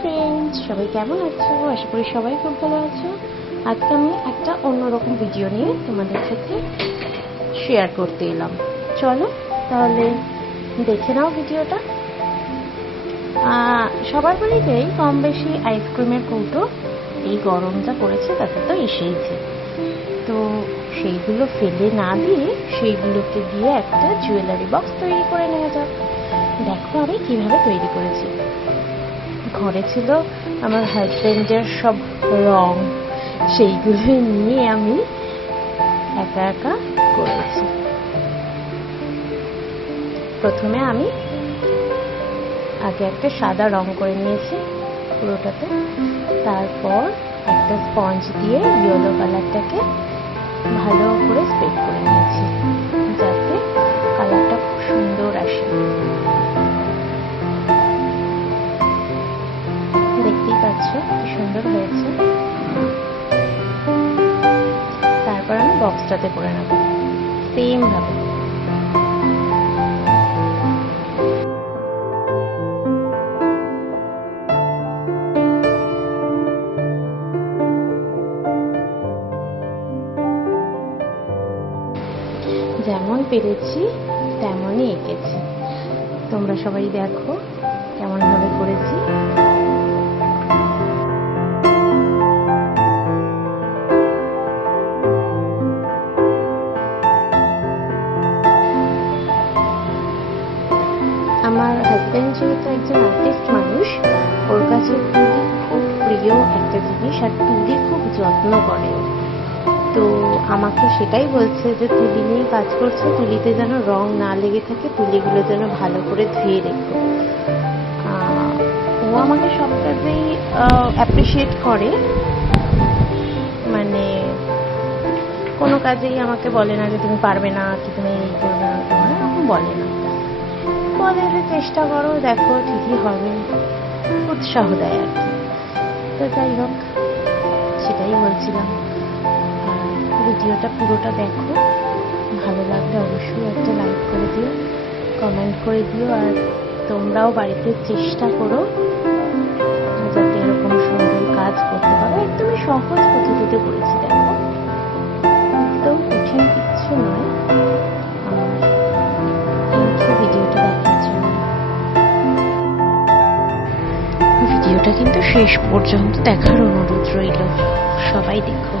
Friends, সবাই কেমন আছো? আশা করি সবাই খুব ভালো আছো। আজকে আমি একটা অন্যরকম ভিডিও নিয়ে তোমাদের সাথে শেয়ার করতে এলাম। চলো তাহলে দেখে নাও ভিডিওটা। সবার বাড়িতেই কম বেশি আইসক্রিমের কৌটো এই গরম যা পড়েছে তাতে তো এসেইছে। তো সেইগুলো ফেলে না দিয়ে সেইগুলোকে দিয়ে একটা জুয়েলারি বক্স তৈরি করে নেওয়া যাক। দেখো আমি কিভাবে তৈরি করেছি। ঘরে ছিল আমার হাজব্যান্ডের সব রং, সেইগুলো নিয়ে আমি একা একা করেছি। প্রথমে আমি আগে একটা সাদা রং করে নিয়েছি পুরোটাতে, তারপর একটা স্পঞ্জ দিয়ে ইয়েলো কালারটাকে ভালো করে স্প্রেড করে নিয়েছি যাতে কালারটা খুব সুন্দর আসে। দেখতেই পাচ্ছ কি সুন্দর হয়েছে। তারপর আমি বক্সটাতে করে নেব সেম ভাবে। যেমন পেরেছি তেমনই এঁকেছি। তোমরা সবাই দেখো কেমন ভাবে করেছি। আমার হাজব্যান্ড যেহেতু একজন আর্টিস্ট মানুষ, ওর কাছে তুলি খুব প্রিয় একটা জিনিস, আর তুলি খুব যত্ন করে। তো আমাকে সেটাই বলছে যে তুলি নিয়ে কাজ করছে, তুলিতে যেন রং না লেগে থাকে, তুলিগুলো যেন ভালো করে ধুয়ে রেখো। ও আমাকে সব কাজেই অ্যাপ্রিসিয়েট করে, মানে কোনো কাজেই আমাকে বলে না যে তুমি পারবে না, কি তুমি এই করবে না, তোমার এরকম বলে না। বলে যে চেষ্টা করো, দেখো ঠিকই হবে, উৎসাহ দেয় আর কি। তো যাই হোক, সেটাই বলছিলাম। আর ভিডিওটা পুরোটা দেখো, ভালো লাগলে অবশ্যই একটা লাইক করে দিও, কমেন্ট করে দিও, আর তোমরাও বাড়িতে চেষ্টা করো যাতে এরকম সুন্দর কাজ করতে পারো। একদমই সহজ পদ্ধতিতে করেছি, দেখো একদম কঠিন কিচ্ছু নয়। ভিডিওটা দেখার জন্য, ভিডিওটা কিন্তু শেষ পর্যন্ত দেখার অনুরোধ রইল, সবাই দেখো।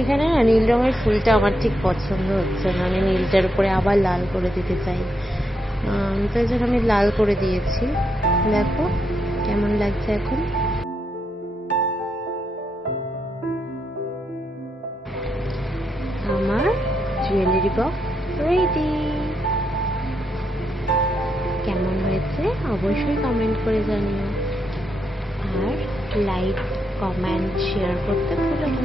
এখানে না নীল রঙের ফুলটা আমার ঠিক পছন্দ হচ্ছে না, আমি নীলটার উপরে আবার লাল করে দিতে চাই। তাই জন্য আমি লাল করে দিয়েছি। দেখো কেমন লাগছে এখন। আমার জুয়েলারি বক্স রেডি। কেমন হয়েছে অবশ্যই কমেন্ট করে জানিও, আর লাইক কমেন্ট শেয়ার করতে ভুলো না।